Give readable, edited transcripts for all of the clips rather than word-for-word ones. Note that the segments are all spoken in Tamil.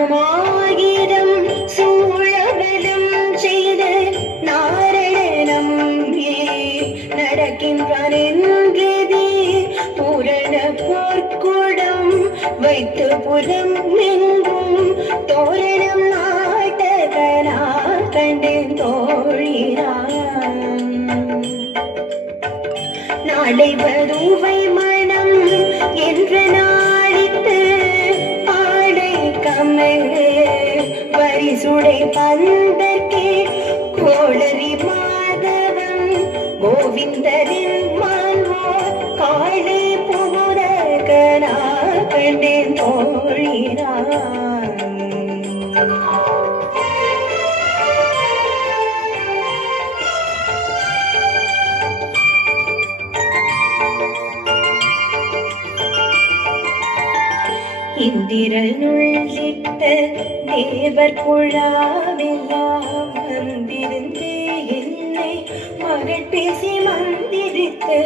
வாரணமாயிரம் சூழவலம் செய்த நாரணனம் நடக்கின்றான் என்றதே பூரண பொற்குடம் வைத்து புறம் எங்கும் தோரணம் நாட்டகனா கண்டேன் தோழினான் நாளை வருவை மனம் என்ற நாளித்து வரிசுடை பந்தர்க்கே கோளரி மாதவன் கோவிந்தரின் மான்வோ காளை புகுதகனா கண்டேன் தோழினான் இந்திரனுள்ளிட்ட தேவர் குழாவெல்லாம் வந்திருந்து என்னை மகள் பேசி மந்திரித்து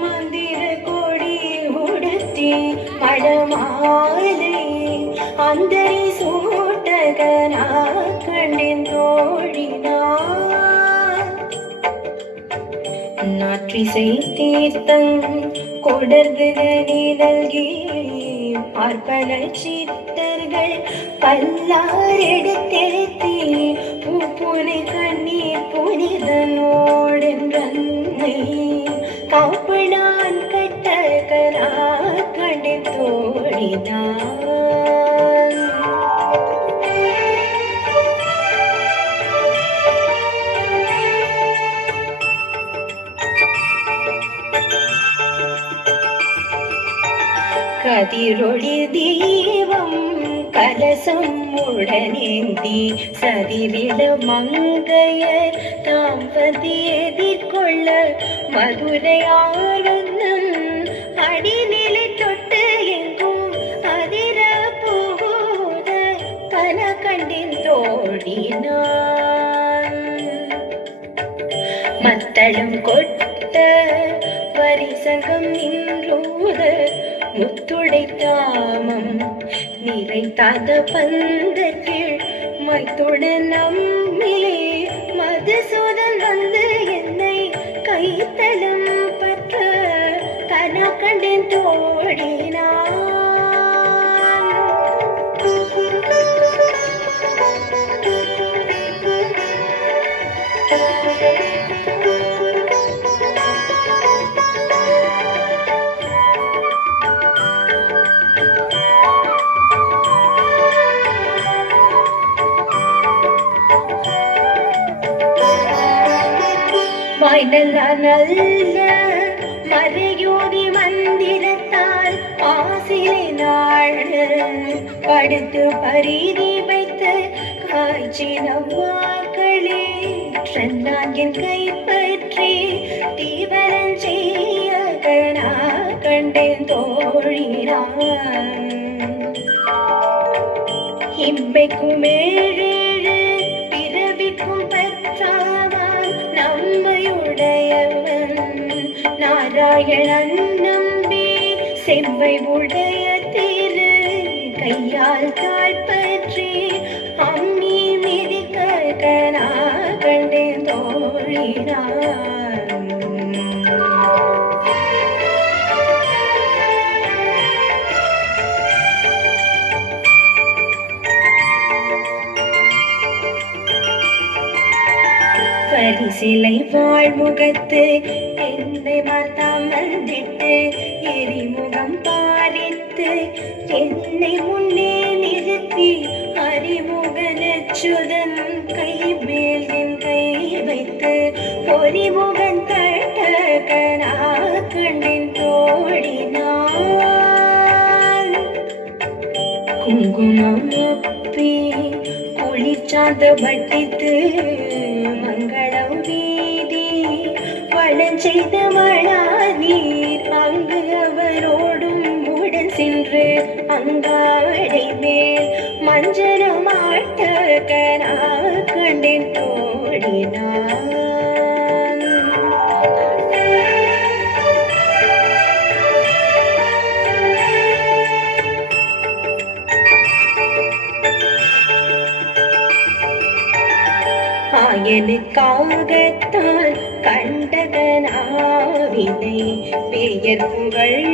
மந்திர கொடி உடுத்தி மடமாலை அந்தரி சூட்டகனா கண்டின் தோழினான் நாற்றிசை தீர்த்தங் கொடர்கனி நல்கி பார்ப்பன சித்தர்கள் பல்லாரெடுத்தெடுத்தி பூப்புனை கண்ணீர் புனிதனோடென்றன்னை காப்படான் கட்டகரா கண்டு தோழினான் கதிரொளி தீபம் கலசம் உடனேந்தி சதிரில மங்கையர் தாம்பதி எதிர்கொள்ள மதுரை ஆளுநன் அடிநிலை தொட்டு எங்கும் அதிர போத கன கண்டின் தோழினான் மத்தளம் கொட்ட வரிசங்கம் நின்றூத முத்துடை தாமம் நிறைத்தாத பந்தத்தில் மைத்துடன் நம்மிலே மதுசூதன் வந்து என்னை கைத்தலம் பற்ற கனா கண்டேன் தோழினான் நல்ல நல்ல மறையோகி மந்திரத்தால் ஆசிரை நாள் படுத்து பரிதி வைத்து காய்ச்சின வாக்களே நான்கின் கைப்பற்றி தீவரன் செய்ய கனா கண்டேன் தோழினான் இம்மைக்கும் ஏழேழு பிறவிக்கும் பெற்றாவான் நம்மையுடையவன் நாராயணன் நம்பி செவ்வை உடைய திரு கையால் தாழ்பற்றி அம்மி மிதிக்க கனா கண்டேன் தோழினான் பரிசிலை வாழ்முகத்து என்னை மாத்தாம் வந்திட்டு எரிமுகம் பாரித்து என்னை முன்னே நிறுத்தி அறிமுகனச்சுதன் கை மேல் என் கை வைத்து பொறிமுகன் தட்டகனா கண்டின் தோழினான் குங்குமம் ஒப்பி குளிச்சாந்த பட்டித்து மங்களம் வீதி வளஞ்செய்த மழா நீர் அங்கு அவரோடும் மங்காடை மேல் மஞ்சனமாட்ட கனா கண்டேன் தோழினான். ஆயனுக்காகத்தான் கண்டகனாவினை பெயர் புகழ்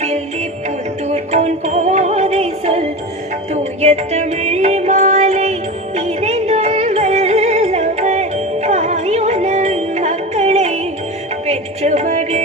பில்லிபுத்தூர் கொன் போதை சொல் தூய தமிழ் மாலை இறைந்தும் வல்லவர் பாயுனன் மக்களை பெற்று மகிழ்